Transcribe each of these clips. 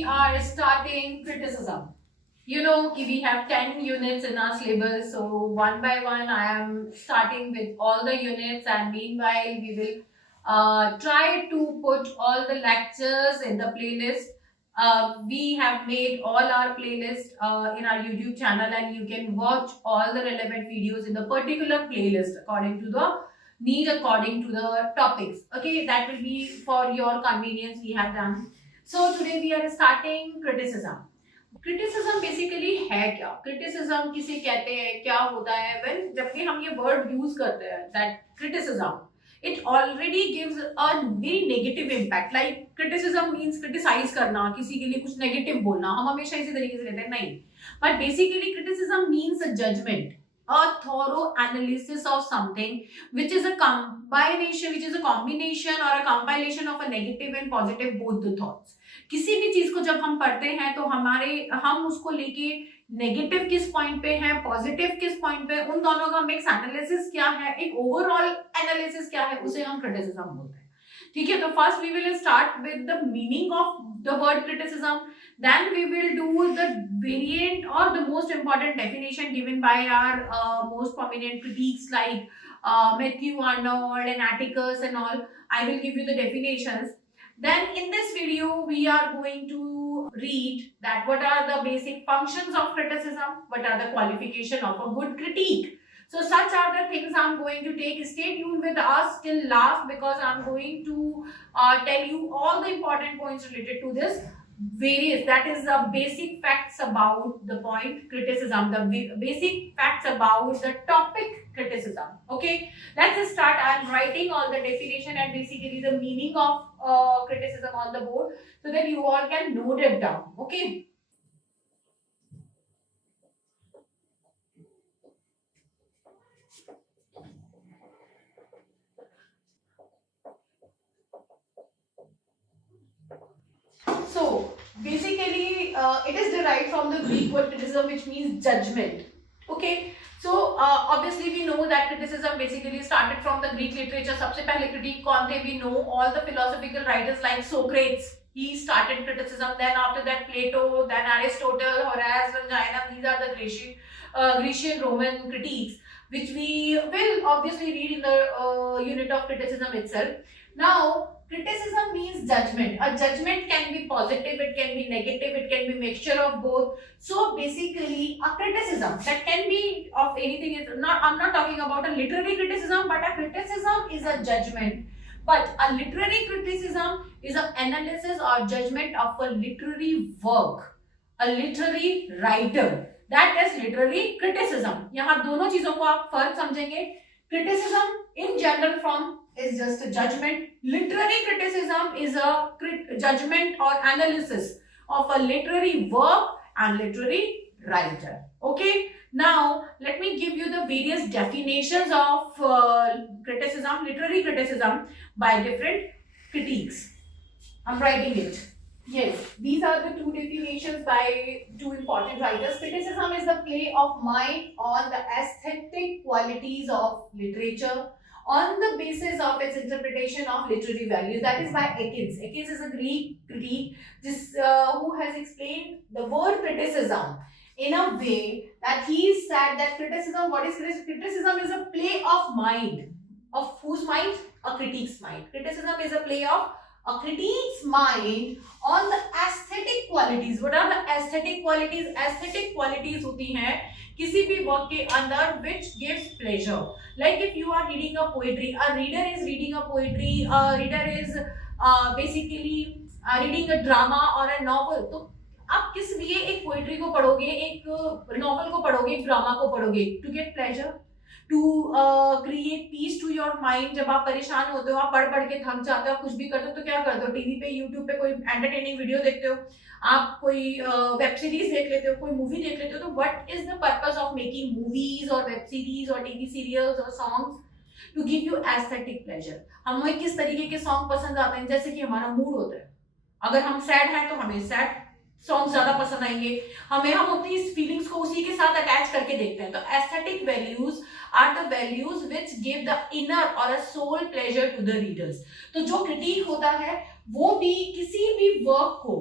we are starting criticism. You know, we have 10 units in our syllabus, so one by one, I am starting with all the units, and meanwhile, we will try to put all the lectures in the playlist. We have made all our playlist in our YouTube channel, and you can watch all the relevant videos in the particular playlist according to the need, according to the topics. Okay, that will be for your convenience. We have done. So today we are starting criticism. Criticism basically है क्या? Criticism किसे कहते हैं, क्या होता है? When जब भी हम ये वर्ड यूज करते हैं, that criticism, it already gives a very negative impact. Like criticism means criticise करना, किसी के लिए कुछ नेगेटिव बोलना. हम हमेशा इसी तरीके से लेते हैं, नहीं. But basically criticism means a judgement, a thorough analysis of something which is a combination or a compilation of a negative and positive both the thoughts. किसी भी चीज को जब हम पढ़ते हैं तो हम उसको लेके नेगेटिव किस पॉइंट पे है, पॉजिटिव किस पॉइंट पे, उन दोनों का मिक्स एनालिसिस क्या है, एक ओवरऑल एनालिसिस क्या है, उसे हम क्रिटिसिज्म बोलते हैं. ठीक है, तो first we will start with the meaning of the word criticism. Then we will do the variant or the most important definition given by our most prominent critiques like Matthew Arnold and Atticus and all. I will give you the definitions. Then in this video we are going to read that what are the basic functions of criticism, what are the qualification of a good critique. So such are the things I'm going to take. Stay tuned with us till last because I'm going to tell you all the important points related to this. That is the basic facts about the point criticism, the basic facts about the topic criticism. Okay, let's start. I'm writing all the definition and basically the meaning of criticism on the board so that you all can note it down. Okay. So basically, it is derived from the Greek word criticism, which means judgment. Okay. So obviously we know that criticism basically started from the Greek literature. सबसे पहले critique कौन थे? We know all the philosophical writers like Socrates. He started criticism. Then after that Plato, then Aristotle, Horace, Longinus. These are the Grecian Roman critiques, which we will obviously read in the unit of criticism itself. Now, criticism means judgment. A judgment can be positive, it can be negative, it can be mixture of both. So basically, a criticism that can be of anything is not. I'm not talking about a literary criticism, but a criticism is a judgment. But a literary criticism is an analysis or judgment of a literary work, a literary writer. That is literary criticism. यहाँ दोनों चीजों को आप फर्क समझेंगे. Criticism in general form is just a judgment. Literary criticism is a judgment or analysis of a literary work and literary writer. Okay. Now let me give you the various definitions of criticism, literary criticism by different critiques. I'm writing it. Yes, these are the two definitions by two important writers. Criticism is the play of mind on the aesthetic qualities of literature on the basis of its interpretation of literary values. That is by Aeschines. Aeschines is a Greek critic who has explained the word criticism in a way that he said that criticism, what is criticism? Criticism is a play of mind. Of whose mind? A critique's mind. Criticism is a play of a critique's mind on the aesthetic qualities. What are the aesthetic qualities? Aesthetic qualities होती हैं किसी भी work के अंदर which gives pleasure. Like if you are reading a poetry, a reader is reading a poetry, a reader is basically reading a drama or a novel. तो आप किस लिए एक पोएट्री को पढ़ोगे, एक नॉवल को पढ़ोगे, एक ड्रामा को पढ़ोगे? To get pleasure, to create peace to your mind. जब आप परेशान होते हो, आप पढ़ पढ़ के थक जाते हो, आप कुछ भी करते हो, तो क्या करते हो? टीवी पे, यूट्यूब पे कोई एंटरटेनिंग वीडियो देखते हो, आप कोई वेब सीरीज देख लेते हो, कोई मूवी देख लेते हो. तो what is the purpose of making movies और वेब सीरीज और टीवी सीरियल्स और songs? To give you aesthetic pleasure. हमें किस तरीके के सॉन्ग पसंद आते हैं? जैसे कि हमारा मूड होता है. अगर हम सैड हैं तो हमें सैड सॉन्ग ज्यादा पसंद आएंगे, हम अपनी फीलिंग्स को उसी के साथ अटैच करके देखते हैं. तो aesthetic values are the values which give the inner or a soul pleasure to the readers. तो जो क्रिटिक होता है वो भी किसी भी वर्क को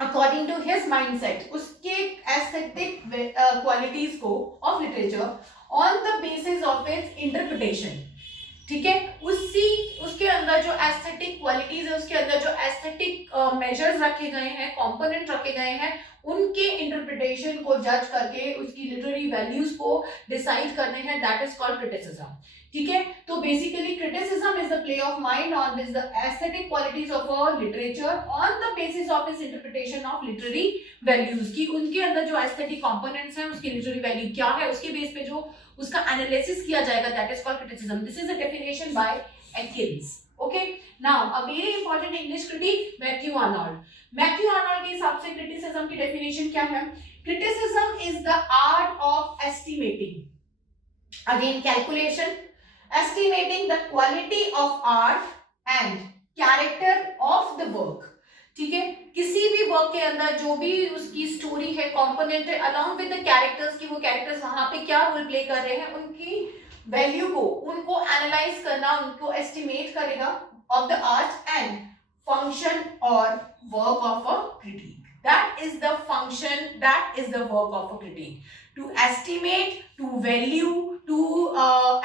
according to his mindset, उसके aesthetic qualities को of literature on the basis of its interpretation. ठीक है, उसी उसके अंदर जो एस्थेटिक क्वालिटीज है, उसके अंदर जो एस्थेटिक मेजर्स रखे गए हैं, कंपोनेंट रखे गए हैं, उनके इंटरप्रिटेशन को जज करके उसकी लिटरेरी वैल्यूज को डिसाइड करने हैं, दैट इज कॉल्ड क्रिटिसिज्म. ठीक है, तो basically criticism is the play of mind on this the aesthetic qualities of a literature on the basis of its interpretation of literary values, की उनके अंदर जो एस्थेटिक कंपोनेंट्स हैं, उसकी लिटरेरी वैल्यू क्या है, उसके बेस पे जो उसका एनालिसिस किया जाएगा, that is called criticism. This is a definition by Athenians. Okay, now a very important English critic, Matthew Arnold. Matthew Arnold के हिसाब से क्रिटिसिज्म की डेफिनेशन क्या है? Criticism is the art of estimating, again calculation, estimating the quality of art and character of the work. ठीक है, किसी भी वर्क के अंदर जो भी उसकी स्टोरी है, कंपोनेंट है, अलॉन्ग विद द कैरेक्टर्स, की वो कैरेक्टर्स वहां पे क्या रोल प्ले कर रहे हैं, उनकी वैल्यू को, उनको एनालाइज करना, उनको एस्टिमेट करेगा of the art and function और work of a critic. That is the function, that is the work of a critic, to estimate, to value, to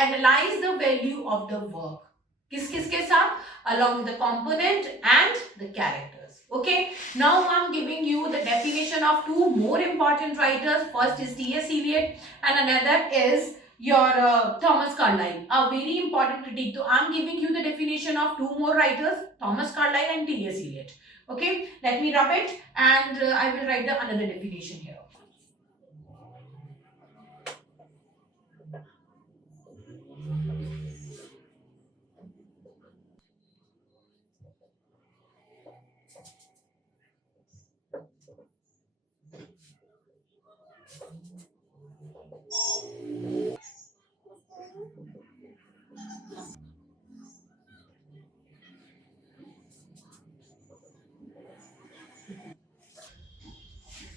analyse the value of the work. किसके साथ? along with the component and the characters. Okay, now I'm giving you the definition of two more important writers. First is T.S. Eliot and another is your Thomas Carlyle, a very important critic. So I'm giving you the definition of two more writers, Thomas Carlyle and T.S. Eliot. Okay, let me rub it and I will write the another definition here.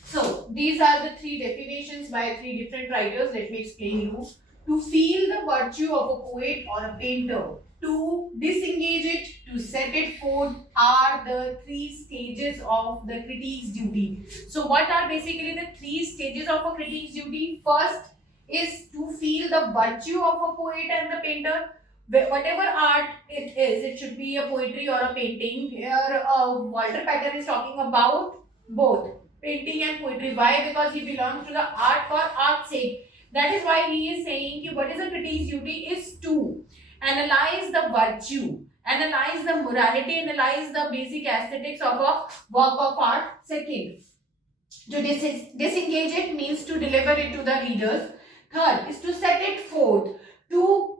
So these are the three definitions by three different writers. Let me explain you. To feel the virtue of a poet or a painter, to disengage it, to set it forth are the three stages of the critique's duty. So what are basically the three stages of a critique's duty? First is to feel the virtue of a poet and the painter. Whatever art it is, it should be a poetry or a painting. Here Walter Pater is talking about both painting and poetry. Why? Because he belongs to the art for art's sake. That is why he is saying what is a critique's duty is to analyze the virtue, analyze the morality, analyze the basic aesthetics of a work of art. Second, to disengage it means to deliver it to the readers. Third is to set it forth, to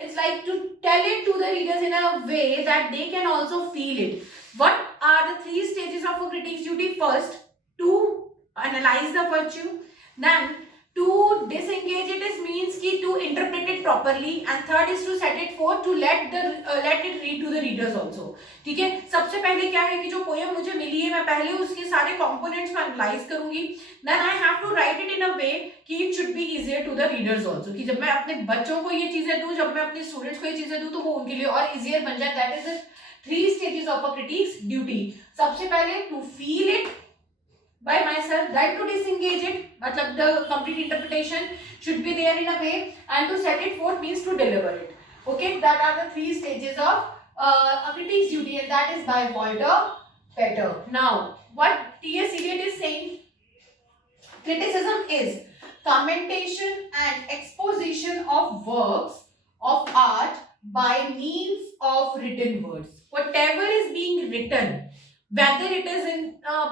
it's like to tell it to the readers in a way that they can also feel it. What are the three stages of a critique's duty? First, to analyze the virtue, then to disengage it is means ki to interpret it properly, and third is to set it forth, to let it read to the readers also. ठीक है, सबसे पहले क्या है कि जो poem मुझे मिली है, मैं पहले उसके सारे कंपोनेंट्स को एनालाइज करूंगी, then I have to write it in a way कि it should be easier to the readers also, कि जब मैं अपने बच्चों को ये चीजें दूं, जब मैं अपने स्टूडेंट्स को ये चीजें दूं, तो वो उनके लिए और इजियर बन जाए. That is the three stages of a critique's duty. सबसे पहले to feel it by myself, then to disengage it, मतलब the complete interpretation should be there in a way, and to set it forth means to deliver it. Okay, that are the three stages of a critique's duty, and that is by Walter Pater. Now, what T.S. Eliot is saying, criticism is commentation and exposition of works of art by means of written words. Whatever is being written, whether it is in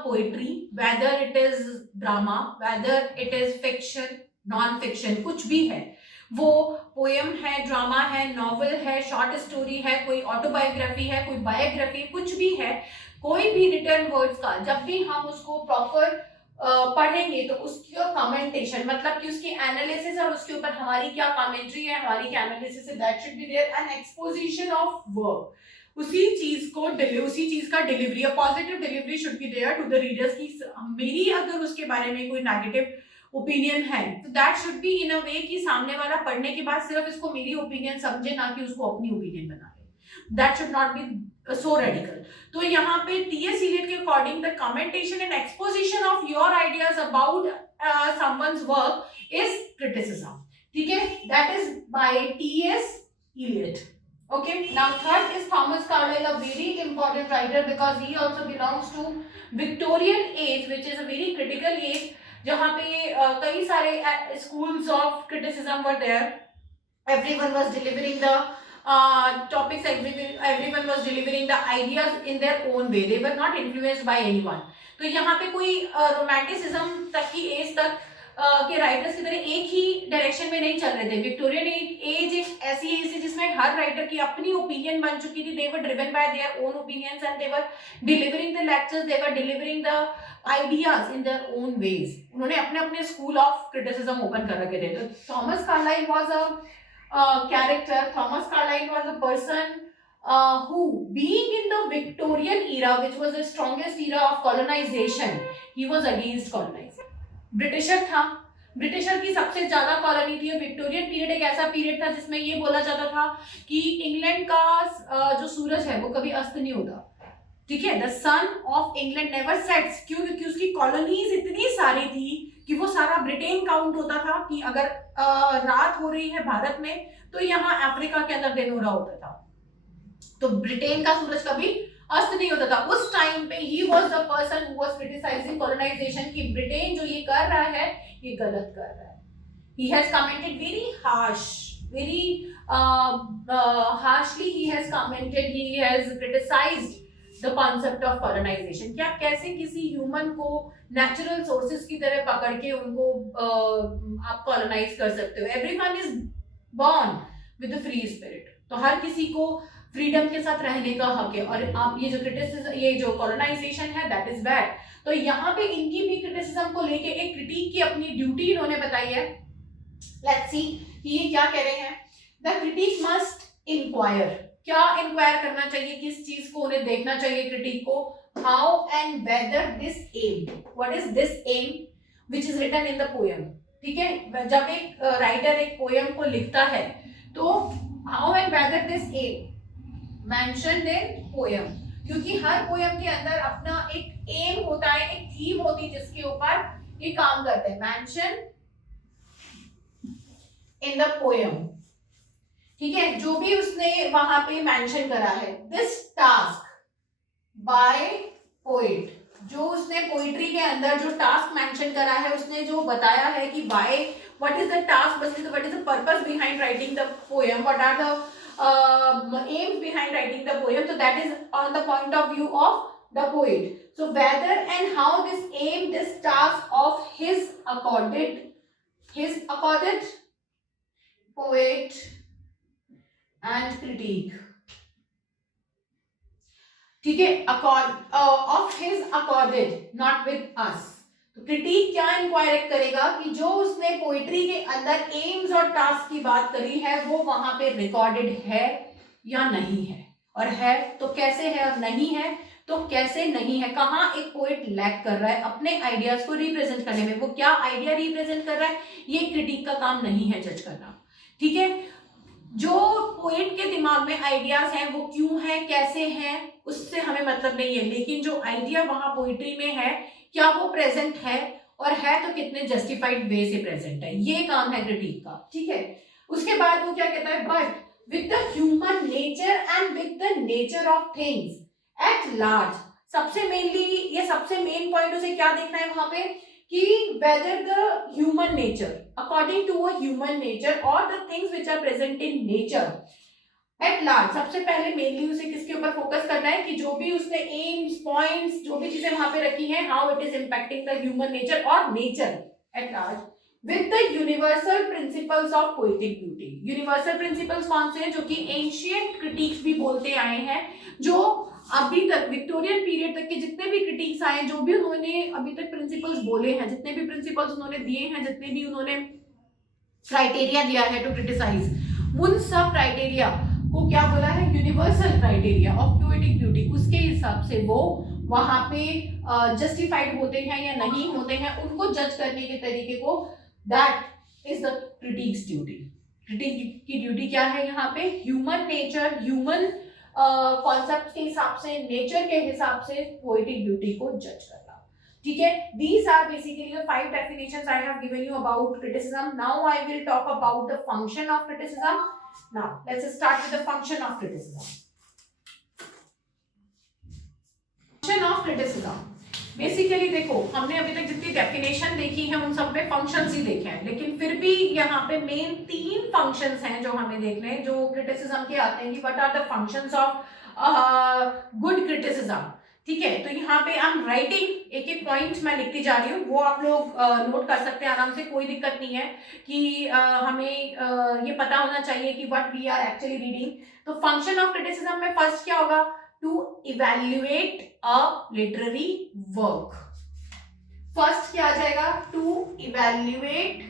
poetry, whether it is drama, whether it is fiction, non-fiction, कुछ भी है, वो poem है, drama है, novel है, short story है, कोई autobiography है, कोई बायोग्राफी, कुछ भी है, कोई भी रिटर्न वर्ड्स का जब भी हम उसको प्रॉपर पढ़ेंगे तो उसकी कमेंटेशन, मतलब कि उसकी एनालिसिस और उसके ऊपर हमारी क्या कमेंट्री है, हमारी क्या एनालिसिस है, that should be there, an exposition of work, उसी चीज को उसी चीज का delivery, positive delivery should be there to the readers की मेरी अगर उसके बारे में कोई नेगेटिव ओपिनियन है तो that should be in a way कि सामने वाला पढ़ने के बाद सिर्फ इसको मेरी ओपिनियन समझे, ना कि उसको अपनी ओपिनियन बना ले. That should not be so radical. तो यहाँ पे T.S. Eliot के according the commentation and exposition of your ideas about someone's work is criticism. ठीक है, that is by T.S. Eliot. Okay, now third is Thomas Carlyle, a very important writer because he also belongs to Victorian age, which is a very critical age, जहाँ पे कई सारे schools of criticism were there. Everyone was delivering the topics, everyone was delivering the ideas in their own way. They were not influenced by anyone. तो यहाँ पे कोई romanticism तक की एज तक के राइटर्स की तरह एक ही डायरेक्शन में नहीं चल रहे थे. विक्टोरियन एज एक ऐसी एज थी जिसमें हर राइटर की अपनी ओपिनियन बन चुकी थी. They were driven by their own opinions and they were delivering the lectures, they were delivering the ideas in their own ways. उन्होंने अपने अपने स्कूल ऑफ क्रिटिसिज्म ओपन कर रखे थे. तो Thomas Carlyle was a character. Thomas Carlyle was a person who, being in the Victorian era, which was the strongest era of colonization, he was against colonization. Britisher था, britisher की सबसे ज्यादा colony थी. और विक्टोरियन पीरियड एक ऐसा period था जिसमें ये बोला जाता था कि इंग्लैंड का जो सूरज है वो कभी अस्त नहीं होता. ठीक है, the son of England never sets. क्यों? क्योंकि उसकी कॉलोनीज इतनी सारी थी कि वो सारा ब्रिटेन काउंट होता था कि अगर रात हो रही है भारत में तो यहाँ अफ्रीका के अंदर दिन हो रहा होता था. तो ब्रिटेन का सूरज कभी अस्त नहीं होता था. उस टाइम पे he was the person who was criticising colonisation कि ब्रिटेन जो ये कर रहा है ये गलत कर रहा है. He has commented very harsh, very harshly he has commented, he has criticized the concept of colonization. क्या कैसे किसी ह्यूमन को नेचुरल सोर्सेज की तरह पकड़ के उनको आप कॉलोनाइज कर सकते हो. Everyone is born with the free spirit. तो हर किसी को फ्रीडम के साथ रहने का हक है. और आप ये जो क्रिटिसिज्म, ये जो कॉलोनाइजेशन है दैट इज बैड. तो यहाँ पे इनकी भी क्रिटिसिज्म को लेके एक क्रिटिक की अपनी ड्यूटी इन्होंने बताई है. लेट्स सी कि ये क्या कह रहे हैं. The critic must inquire. क्या इंक्वायर करना चाहिए, किस चीज को उन्हें देखना चाहिए क्रिटिक को. How and whether this aim, what is this aim which is written in the poem. ठीक है, जब एक राइटर एक पोएम को लिखता है तो how and whether this aim mentioned in poem. क्योंकि हर पोएम के अंदर अपना एक एम होता है, एक थीम होती है जिसके ऊपर ये काम करते हैं. Mention in the poem. ठीक है, जो भी उसने वहां पे मेंशन करा है. दिस टास्क बाय पोएट, जो उसने पोइट्री के अंदर जो टास्क मेंशन करा है, उसने जो बताया है कि by what is the task, basically what is the purpose behind writing the poem, what are the aims behind writing the poem. So that is on the point of view of the poet. So whether and how this aim, this task of his accorded poet and critique. ठीक है, of his accorded, not with us. तो critic क्या inquire करेगा कि जो उसने poetry के अंदर एम्स और टास्क की बात करी है वो वहां पे रिकॉर्डेड है या नहीं है. और है तो कैसे है, और नहीं है तो कैसे नहीं है. कहाँ एक पोइट लैक कर रहा है अपने आइडियाज को रिप्रेजेंट करने में, वो क्या आइडिया रिप्रेजेंट कर रहा है, ये क्रिटिक का काम नहीं है जज करना. ठीक है, जो पोइट के दिमाग में आइडियाज हैं वो क्यों है, कैसे हैं, उससे हमें मतलब नहीं है. लेकिन जो आइडिया वहां पोइट्री में है क्या वो प्रेजेंट है, और है तो कितने जस्टिफाइड वे से प्रेजेंट है, ये काम है क्रिटिक का. ठीक है, उसके बाद वो क्या कहता है, but with the human nature and with the nature of things at large. सबसे मेनली ये सबसे मेन पॉइंट उसे क्या देखना है वहां पे कि whether the human nature, according to a human nature और the things which are present in nature at large. सबसे पहले मेनली उसे किसके ऊपर फोकस करना है कि जो भी उसने एम्स, पॉइंट्स, जो भी चीजें वहां पे रखी हैं, how it is impacting the human nature और nature at large with the universal principles of poetic beauty. Universal principles कौन से हैं, जो कि एंशिएंट क्रिटिक्स भी बोलते आए हैं, जो अभी तक विक्टोरियन पीरियड तक के जितने भी क्रिटिक्स आए, जो भी उन्होंने अभी तक प्रिंसिपल्स बोले हैं, जितने भी प्रिंसिपल्स उन्होंने दिए हैं, जितने भी उन्होंने क्राइटेरिया दिया है टू क्रिटिसाइज, उन सब क्राइटेरिया को क्या बोला है, universal criteria of poetic beauty. उसके हिसाब से वो वहां पे जस्टिफाइड होते हैं या नहीं होते हैं, उनको जज करने के तरीके को, that is the critics duty. Critic की ड्यूटी क्या है यहाँ पे, ह्यूमन नेचर, ह्यूमन कॉन्सेप्ट के हिसाब से, नेचर के हिसाब से पोएटिक ब्यूटी को जज करना। ठीक है, these are basically the 5 definitions I have given you about criticism. Now I will talk about the function of criticism. Now let's start with the function of criticism. Function of criticism basically देखो, हमने अभी तक जितनी definition देखी है उन सब में फंक्शंस ही देखे हैं, लेकिन फिर भी यहाँ पे मेन 3 फंक्शंस हैं जो हमें देखने हैं, जो क्रिटिसिज्म के आते हैं कि what are the functions of good criticism. ठीक है, तो यहाँ पे आई एम राइटिंग, एक एक पॉइंट मैं लिखती जा रही हूँ, वो आप लोग नोट कर सकते हैं आराम से, कोई दिक्कत नहीं है कि हमें ये पता होना चाहिए कि what we are actually reading. तो फंक्शन ऑफ क्रिटिसिज्म में फर्स्ट क्या होगा, to evaluate a literary work. First क्या आ जाएगा, to evaluate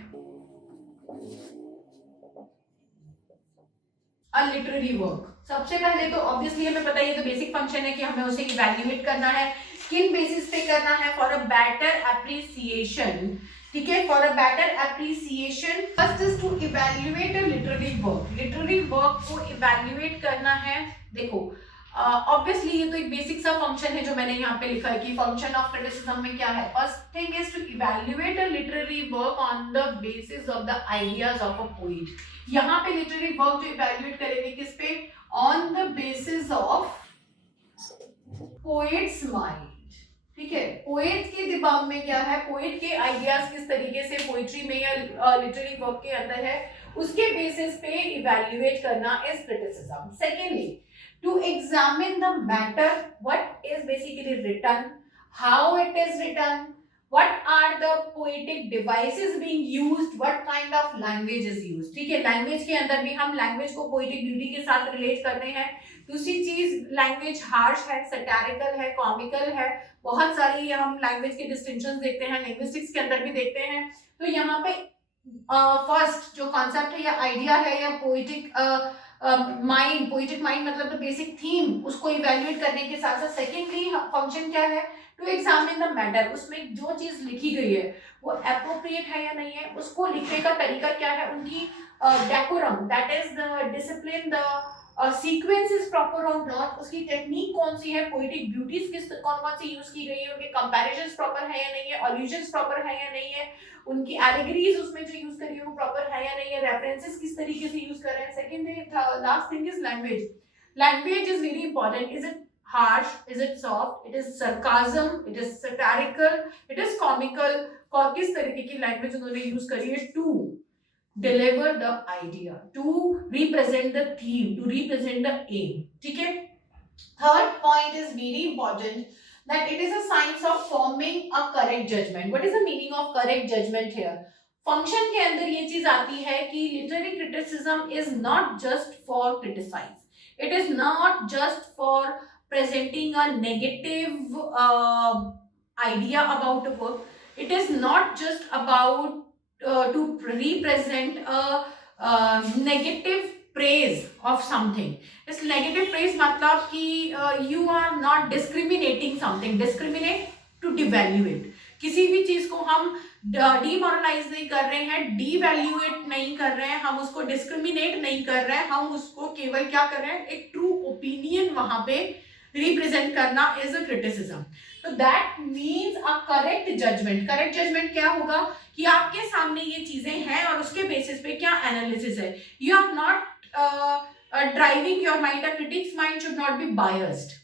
a literary work. सबसे पहले तो ऑब्वियसली हमें पता है, ये तो बेसिक फंक्शन है कि हमें उसे इवैल्यूएट करना है, किन बेसिस पे करना है, फॉर अ बेटर एप्रिसिएशन। ठीक है, for a better appreciation first is to evaluate a literary work. Literary work को इवैल्यूएट करना है। देखो ऑब्वियसली ये तो एक बेसिक सा फंक्शन है जो मैंने यहाँ पे लिखा है कि फंक्शन ऑफ क्रिटिसिज्म में क्या है, first thing is to evaluate a literary work on the basis of the ideas of a poet. यहाँ पे लिटरेरी वर्क जो इवैल्यूएट करेंगे किस पे, on the basis of poet's mind. ठीक है, पोएट के दिमाग में क्या है, पोएट के आइडियाज किस तरीके से पोइट्री में या लिटरेरी वर्क के अंदर है, उसके बेसिस पे इवैल्यूएट करना is criticism. Secondly, to examine the matter, what is basically written, how it is written, what are the poetic devices being used, what kind of language is used। ठीक है, language के अंदर भी हम language को poetic beauty के साथ relate करते हैं। दूसरी चीज, लैंग्वेज हार्श है, सैटारिकल है, कॉमिकल है, बहुत सारी हम लैंग्वेज के डिस्टिंक्शंस देखते हैं, लिंग्विस्टिक्स के अंदर भी देखते हैं। तो यहाँ पे फर्स्ट जो कॉन्सेप्ट है या आइडिया है या पोएटिक माइंड, पोएटिक माइंड मतलब द बेसिक थीम, उसको इवैल्यूएट करने के साथ साथ सेकेंडली फंक्शन क्या है, टू एग्जामिन द मैटर, उसमें जो चीज लिखी गई है वो एप्रोप्रिएट है या नहीं है, उसको लिखने का तरीका क्या है, उनकी decorum, that is the discipline, the sequence is proper और नॉट, उसकी टेक्निक कौन सी है, पोएटिक ब्यूटीज किस कौन कौन सी यूज की गई है, उनके कंपैरिजंस प्रॉपर है या नहीं है, अलूजन्स प्रॉपर है या नहीं है, उनकी एलिगरीज उसमें जो यूज करी है वो प्रॉपर है या नहीं है, रेफरेंसेस किस तरीके से यूज कर रहे हैं। Second last thing is language. Language is very important, is it harsh, is it soft, it is sarcasm, it is satirical, it is comical, और किस तरीके की लैंग्वेज उन्होंने यूज करी है to deliver the idea, to represent the theme, to represent the aim. ठीक है, third point is very important, that it is a science of forming a correct judgment. What is the meaning of correct judgment here? फंक्शन के अंदर ये चीज आती है कि literary criticism is not just for criticize, it is not just for presenting a negative idea about a work, it is not just about to represent a negative praise of something. This negative praise मतलब कि you are not discriminating something, discriminate to devaluate, किसी भी चीज को हम demoralise नहीं कर रहे हैं, डिवैल्यूएट नहीं कर रहे हैं, हम उसको डिस्क्रिमिनेट नहीं कर रहे हैं, हम उसको केवल क्या कर रहे हैं, एक ट्रू ओपिनियन वहां पे रिप्रेजेंट करना इज अ क्रिटिसिज्म। तो that means a correct judgment. Correct judgment क्या होगा कि आपके सामने ये चीजें हैं और उसके बेसिस पे क्या एनालिसिस है। You are not driving your mind, a critic's mind should not be biased.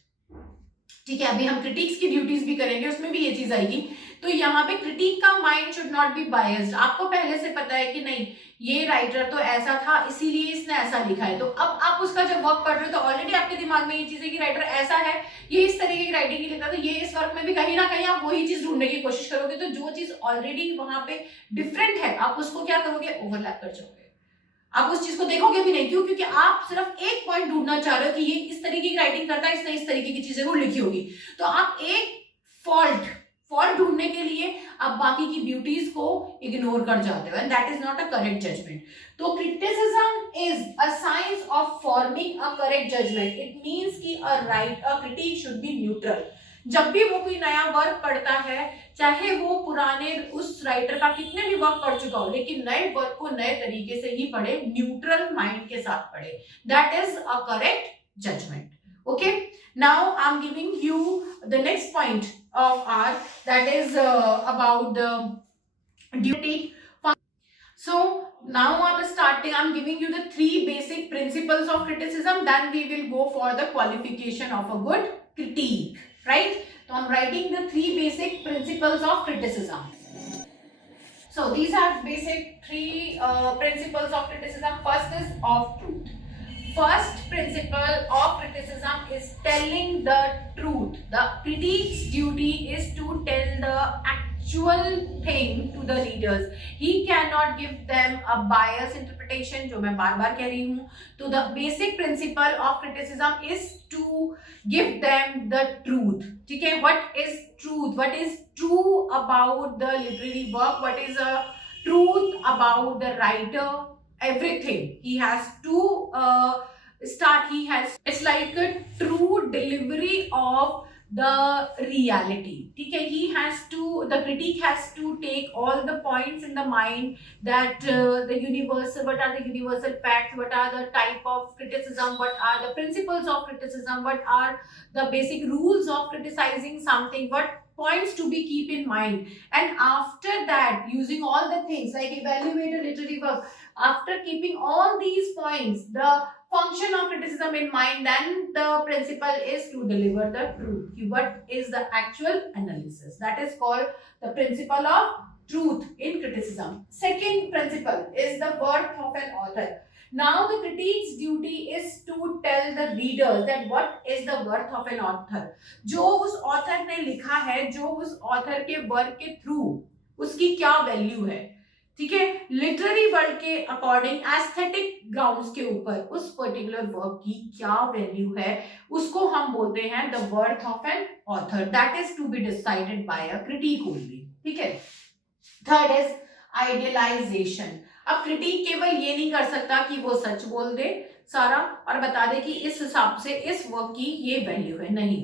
ठीक है, अभी हम क्रिटिक्स की ड्यूटीज भी करेंगे, उसमें भी ये चीज आएगी। तो यहाँ पे क्रिटिक का mind should not be biased. आपको पहले से पता है कि नहीं ये राइटर तो ऐसा था इसीलिए इसने ऐसा लिखा है, तो अब आप उसका जब वर्क पढ़ रहे हो तो ऑलरेडी आपके दिमाग में ये चीज है कि राइटर ऐसा है, ये इस तरीके की राइटिंग ही लिखता है, तो ये इस वर्क में भी कहीं ना कहीं आप वही चीज ढूंढने की कोशिश करोगे। तो जो चीज ऑलरेडी वहां पे डिफरेंट है आप उसको क्या करोगे, ओवरलैप कर जाओगे, आप उस चीज को देखोगे भी नहीं। क्यों? क्योंकि आप सिर्फ एक पॉइंट ढूंढना चाह रहे हो कि ये इस तरीके की राइटिंग करता है, इसने इस तरीके की चीजें वो लिखी होगी। तो आप एक फॉल्ट ढूंढने के लिए आप बाकी की ब्यूटीज को इग्नोर कर जाते हो, and that is not a correct judgement. तो criticism is a science of forming a correct judgement. It means कि a critic should be neutral. जब भी वो कोई नया वर्क पढ़ता है, चाहे वो पुराने उस राइटर का कितने भी वर्क पढ़ चुका हो, लेकिन नए वर्क को नए तरीके से ही पढ़े, न्यूट्रल माइंड के साथ पढ़े, that is a correct judgment. Okay, now I'm giving you the next point of our, that is about the duty. So now I'm giving you the three basic principles of criticism, then we will go for the qualification of a good critique, right? So I'm writing the three basic principles of criticism. So these are basic three principles of criticism. First is of truth. First principle of criticism is telling the truth. The critique's duty is to tell the actual thing to the readers. He cannot give them a biased interpretation, जो मैं बार बार कह रही हूँ. तो the basic principle of criticism is to give them the truth. ठीक है? What is truth? What is true about the literary work? What is a truth about the writer? Everything he has to it's like a true delivery of the reality. Okay, the critique has to take all the points in the mind, that what are the universal facts, what are the type of criticism, what are the principles of criticism, what are the basic rules of criticizing something, what points to be keep in mind. And after that, using all the things like evaluate a literary work, after keeping all these points, the function of criticism in mind, then the principle is to deliver the truth. What is the actual analysis? That is called the principle of truth in criticism. Second principle is the worth of an author. Now the critique's duty is to tell the readers that what is the worth of an author. जो उस author ने लिखा है, जो उस author के work के through उसकी क्या value है, ठीक है, लिटरेरी वर्ल्ड के अकॉर्डिंग एस्थेटिक ग्राउंड्स के ऊपर उस पर्टिकुलर वर्क की क्या वैल्यू है, उसको हम बोलते हैं the worth of an author. That is to be decided by a critic only. ठीक है. Third is idealization. अब क्रिटिक केवल ये नहीं कर सकता कि वो सच बोल दे सारा और बता दे कि इस हिसाब से इस वर्क की ये वैल्यू है. नहीं,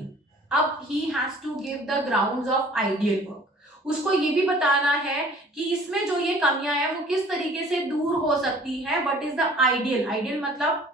अब he has to give the grounds of ideal work. उसको ये भी बताना है कि इसमें जो ये कमियां हैं वो किस तरीके से दूर हो सकती है. What is the ideal. Ideal मतलब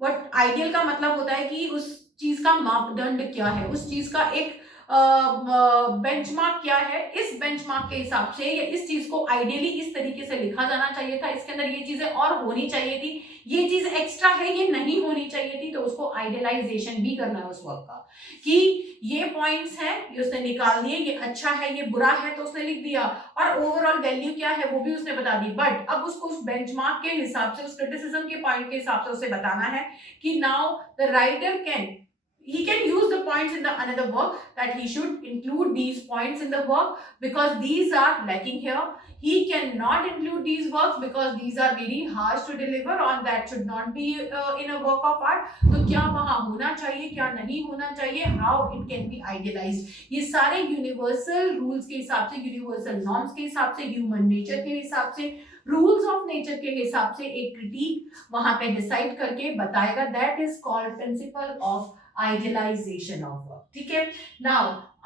व्हाट, आइडियल का मतलब होता है कि उस चीज का मापदंड क्या है, उस चीज का एक बेंचमार्क क्या है. इस बेंचमार्क के हिसाब से या इस चीज को आइडियली इस तरीके से लिखा जाना चाहिए था, इसके अंदर ये चीजें और होनी चाहिए थी, ये चीज एक्स्ट्रा है, ये नहीं होनी चाहिए थी. तो उसको आइडियलाइजेशन भी करना है उस वर्क का, कि ये पॉइंट्स हैं, ये उसने निकाल दिए, ये अच्छा है, ये बुरा है, तो उसने लिख दिया, और ओवरऑल वैल्यू क्या है वो भी उसने बता दी. बट अब उसको उस बेंचमार्क के हिसाब से, उस क्रिटिसिज्म के पॉइंट के हिसाब से उसे बताना है कि now the writer he can use the points in the another work, that he should include these points in the work because these are lacking here. He cannot include these works because these are very harsh to deliver on, that should not be in a work of art. तो क्या वहाँ होना चाहिए, क्या नहीं होना चाहिए, how it can be idealized. ये सारे universal rules के हिसाब से, universal norms के हिसाब से, human nature के हिसाब से, रूल्स ऑफ नेचर के हिसाब से एक क्रिटिक वहां पे डिसाइड करके बताएगा. That is called principle of idealization of work. ठीक है. Now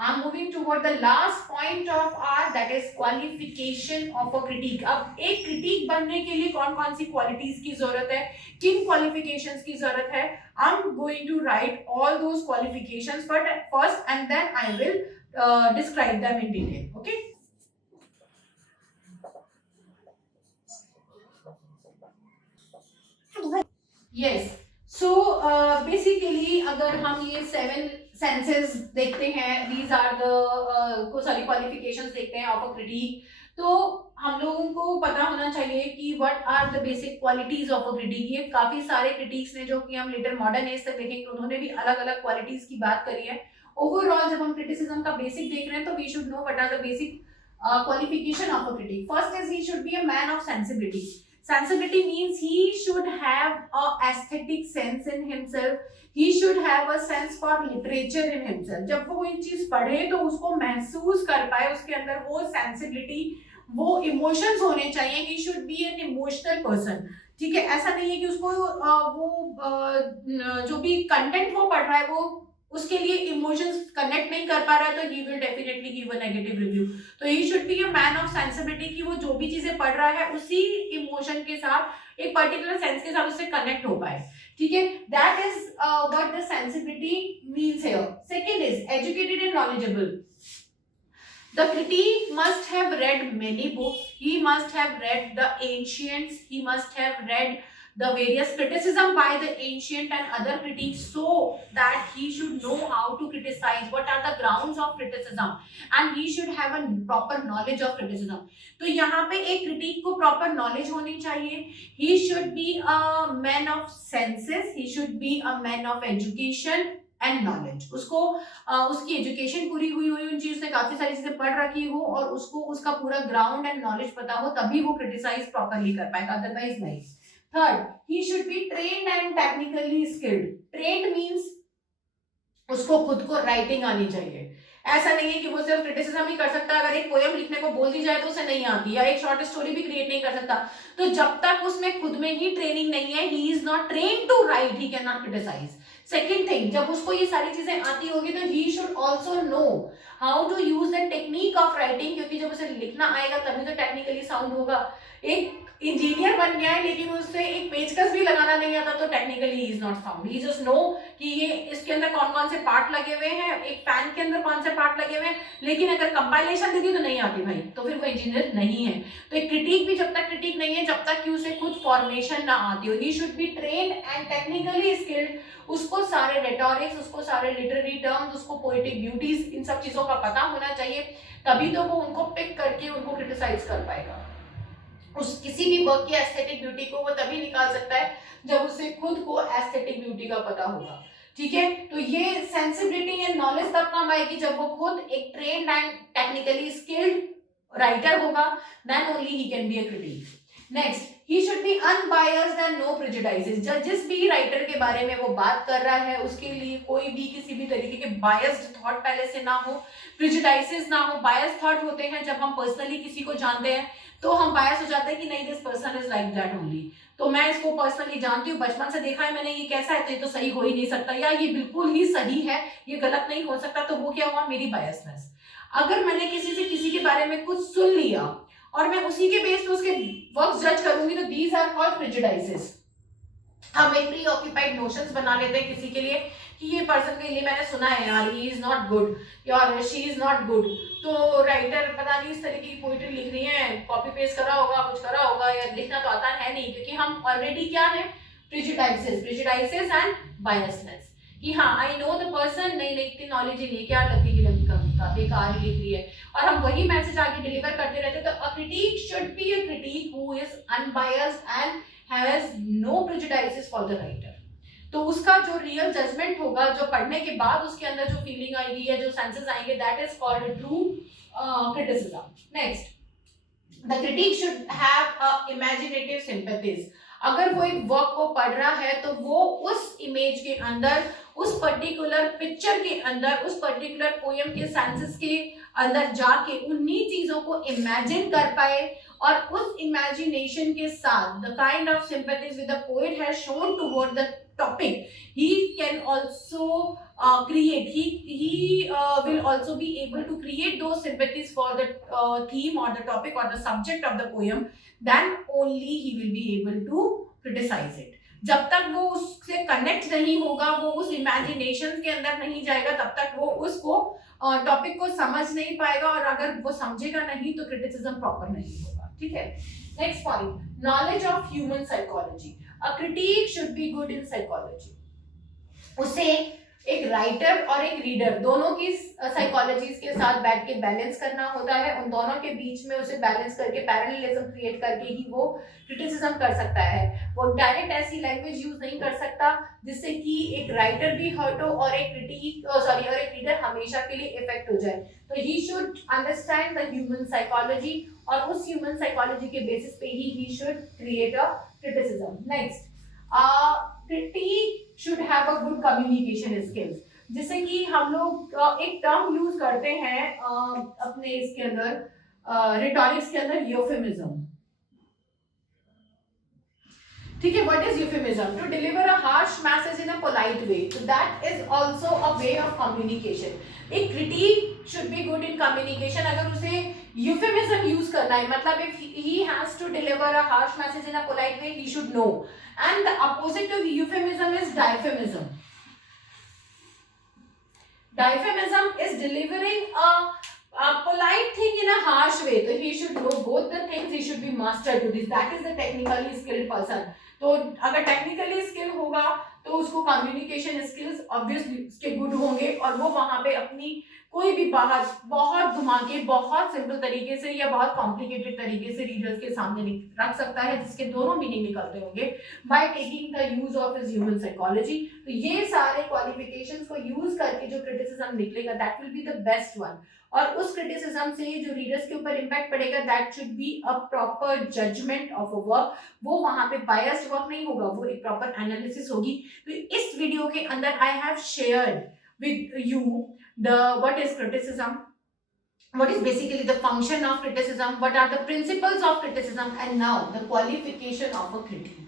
I'm moving toward the last point of our, that is qualification of a critique. अब एक critique बनने के लिए कौन कौन सी qualities की जरूरत है, किन qualifications की जरूरत है, I'm going to write all those qualifications first and then I will describe them in detail. Okay. Yes. So basically अगर हम ये 7 senses देखते हैं, these are the को सारी qualifications देखते हैं of a critique, तो हम लोगों को पता होना चाहिए कि what are the basic qualities of a critique. ये काफी सारे critiques ने जो कि हम later modern age तक देखेंगे, उन्होंने भी अलग अलग qualities की बात करी है. Overall जब हम criticism का basic देख रहे हैं तो we should know what are the basic qualification of a critique. First is he should be a man of sensibility. Sensibility means he should have a aesthetic sense in himself. He should have a sense for literature in himself. जब वो कोई चीज पढ़े तो उसको महसूस कर पाए, उसके अंदर वो sensibility, वो emotions होने चाहिए. He should be an emotional person. ठीक है. ऐसा नहीं है कि उसको वो जो भी content वो पढ़ रहा है वो उसके लिए इमोशंस कनेक्ट नहीं कर पा रहा है, तो he will definitely give a negative review. तो he should be a man of sensibility, कि वो जो भी चीजें पढ़ रहा है उसी इमोशन के साथ, एक पर्टिकुलर सेंस के साथ उससे कनेक्ट हो पाए. ठीक है, that is what the sensibility means here. Second is educated and knowledgeable. The critique must have read many books. He must have read the ancients. He must have read the various criticism by the ancient and other critics, so that he should know how to criticize, what are the grounds of criticism, and he should have a proper knowledge of criticism. तो यहाँ पे एक critic को proper knowledge होनी चाहिए. He should be a man of senses. He should be a man of education and knowledge. उसको उसकी education पूरी हुई हुई, उन चीज उसने काफी सारी चीजें पढ़ रखी हो और उसको उसका पूरा ग्राउंड एंड नॉलेज पता हो, तभी वो क्रिटिसाइज प्रॉपरली कर पाएगा, अदरवाइज नहीं. Third, he should be trained and technically skilled. Trained means उसको खुद को राइटिंग आनी चाहिए. ऐसा नहीं है कि वो सिर्फ क्रिटिसिज्म ही कर सकता है. अगर एक पोएम लिखने को बोल दी जाए तो उसे नहीं आती, या एक शॉर्ट स्टोरी भी क्रिएट नहीं कर सकता. तो जब तक उसमें खुद में ही ट्रेनिंग नहीं है, he is not train to write, he can not criticize. Second thing, जब उसको ये सारी चीजें आती होगी तो he should also know how to use the technique of writing, क्योंकि जब उसे लिखना आएगा तभी तो टेक्निकली साउंड होगा. एक इंजीनियर बन गया है लेकिन उससे एक पेचकस भी लगाना नहीं आता तो technically he is not sound. He just know कि ये इसके अंदर कौन कौन से पार्ट लगे हुए हैं, एक फैन के अंदर कौन से पार्ट लगे हुए हैं, लेकिन अगर कंपाइलेशन दे दी तो नहीं आती भाई, तो फिर वो इंजीनियर नहीं है. तो एक क्रिटिक भी जब तक क्रिटिक नहीं है, जब तक कि उसे खुद फॉर्मेशन ना आती हो. He should be trained and technically skilled. उसको सारे रेटोरिक्स, उसको सारे लिटरेरी टर्म्स, उसको पोएटिक ब्यूटीज, इन सब चीजों का पता होना चाहिए, तभी तो वो उनको पिक करके उनको क्रिटिसाइज कर पाएगा. उस किसी भी वर्क की एस्थेटिक ब्यूटी को वो तभी निकाल सकता है जब उसे खुद को एस्थेटिक ब्यूटी का पता होगा. ठीक है, तो ये सेंसिबिलिटी एंड नॉलेज तब काम आएगी जब वो खुद एक trained and technically skilled writer होगा, then only he can be a critic. Next, he should be unbiased and no prejudices. जिस भी राइटर के बारे में वो बात कर रहा है उसके लिए कोई भी किसी भी तरीके के बायस्ड थॉट पहले से ना हो, प्रिजुडाइसेस ना हो. बायस्ड थॉट होते हैं जब हम पर्सनली किसी को जानते हैं तो हम बायस हो जाते हैं कि नहीं, this person is like that only. तो मैं इसको पर्सनली जानती हूँ, बचपन से देखा है मैंने, ये कैसा है तो ये तो सही हो ही नहीं सकता, या ये बिल्कुल ही सही है, ये गलत नहीं हो सकता. तो वो क्या हुआ, मेरी बायसनेस. अगर मैंने किसी से किसी के बारे में कुछ सुन लिया और मैं उसी के बेस पे उसके वर्क्स जज करूंगी तो दीज आर कॉल्ड प्रेजुडाइसेस. हम एक प्री ऑक्यूपाइड नोशंस बना लेते हैं किसी के लिए कि ये पर्सन के लिए मैंने सुना है यार, ही इज नॉट गुड या शी इज नॉट गुड, तो राइटर पता नहीं इस तरीके की पोइट्री लिख रही है, कॉपी पेस्ट करा होगा, कुछ करा होगा, या लिखना तो आता है नहीं, क्योंकि हम ऑलरेडी क्या है, प्रेजुडाइसेस एंड बायसनेस. कि हाँ, आई नो द पर्सन, नहीं इतनी नॉलेज ही नहीं, क्या लगेगी लड़का बेकार ही लिख रही है, और हम वही मैसेज आगे डिलीवर करते रहते. तो a critic should be a critic who is unbiased and has no prejudices for the writer. तो उसका जो रियल जजमेंट होगा, जो पढ़ने के बाद उसके अंदर जो फीलिंग आएगी या जो सेंसेस आएंगे, that is called true criticism. Next, the critic should have a imaginative sympathies. अगर वो एक वर्क को पढ़ रहा है तो वो उस इमेज के अंदर, उस पर्टिकुलर पिक्चर के अंदर, उस पर्टिकुलर पोएम के सेंसेस के अंदर जाके उन्हीं चीजों को इमेजिन कर पाए, और उस इमेजिनेशन के साथ the kind of sympathies with the poet has shown toward the topic, he can also create, he will also be able to create those sympathies for the theme or the topic or the subject of the poem, then only he will be able to criticize it. जब तक वो उससे connect नहीं होगा, वो उस imagination के अंदर नहीं जाएगा, तब तक वो उसको टॉपिक को समझ नहीं पाएगा, और अगर वो समझेगा नहीं तो क्रिटिसिज्म प्रॉपर नहीं होगा. ठीक है, next point, knowledge of human psychology. A critic should be good in psychology. उसे एक राइटर और एक रीडर दोनों की साइकोलॉजीज के साथ बैठ के बैलेंस करना होता है. उन दोनों के बीच में उसे बैलेंस करके पैरेललिज्म क्रिएट करके ही वो क्रिटिसिज्म कर सकता है. वो डायरेक्ट ऐसी लैंग्वेज यूज नहीं कर सकता जिससे कि एक राइटर भी हर्ट हो और एक और एक रीडर हमेशा के लिए इफेक्ट हो जाए. तो he should understand the human psychology, और उस ह्यूमन साइकोलॉजी के बेसिस पे he should create a criticism. Next, critique should have a good communication skills. जैसे कि हम लोग एक टर्म यूज करते हैं अपने इसके अंदर रिटोरिक्स के अंदर, यूफेमिज्म. ठीक है, what is euphemism? To deliver a harsh message in a polite way. So that is also a way of communication. एक critic should be good in communication. अगर उसे euphemism use करना है, मतलब if he has to deliver a harsh message in a polite way, he should know. And the opposite of euphemism is diaphemism. Diaphemism is delivering a polite thing in a harsh way. So he should know both the things. He should be master to this. That is the technically skilled person. तो अगर technically skill होगा तो उसको communication skills obviously उसके good होंगे और वो वहां पे अपनी कोई भी बात बहुत घुमा के बहुत सिंपल तरीके से या बहुत कॉम्प्लिकेटेड तरीके से रीडर्स के सामने रख सकता है, जिसके दोनों मीनिंग निकलते होंगे by taking the use of his human psychology. तो ये सारे क्वालिफिकेशंस को यूज करके जो क्रिटिसिज्म निकलेगा that will be the best one. और उस क्रिटिसिज्म से जो रीडर्स के ऊपर इम्पैक्ट पड़ेगा that should be a proper judgment of a work. वो वहां पे बायस्ड वर्क नहीं होगा, वो एक प्रॉपर एनालिसिस होगी. तो इस वीडियो के अंदर I have shared with you the what is criticism, what is basically the function of criticism, what are the principles of criticism, and now the qualification of a critique.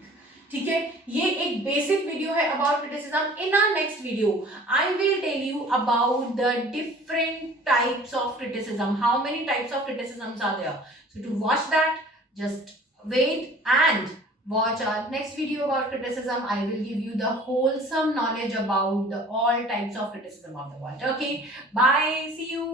ठीक है, ये एक basic video है about criticism. In our next video I will tell you about the different types of criticism, how many types of criticisms are there. So to watch that just wait and watch our next video about criticism. I will give you the wholesome knowledge about the all types of criticism of the world. Okay, bye, see you.